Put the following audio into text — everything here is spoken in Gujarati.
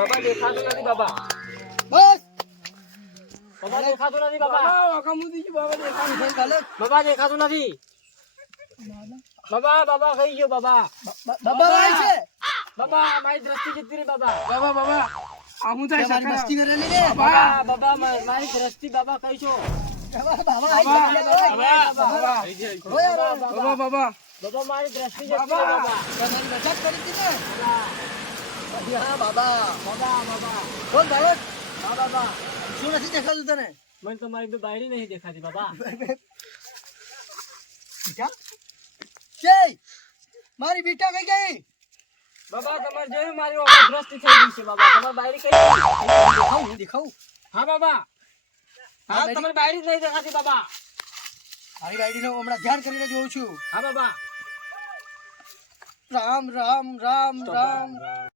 બાબા દેખાતું નથી બાબા. બસ બાબા દેખાતું નથી બાબા. બાબા બાબા દેખાતું નથી. બાબા કઈ ગયો બાબા. ભાઈ છે બાબા મારી દ્રષ્ટિ જતી રહી બાબા. મારી મસ્તી કરેલી ને બાબા મારી દ્રષ્ટિ બાબા કઈ છો. બાબા મારી દ્રષ્ટિ જતી રહી બાબા. મારી મજાક કરી હતી ને બાબા બાબા બાબા કોણ ભાઈ હા બાબા શું નથી દેખાતું તને મને તો મારી બાયડી નહીં દેખાતી બાબા. બેટા કે મારી બેટા કઈ ગઈ બાબા તમારે જોયું મારી ઓફર દ્રષ્ટિ થઈ ગઈ છે બાબા. તમારી બાયડી કઈ ગઈ? દેખાવું હા બાબા હા તમારી બાયડી જ નહીં દેખાતી બાબા. મારી બાયડીનો હમણાં ધ્યાન કરીને જોઉં છું હા બાબા રામ રામ રામ રામ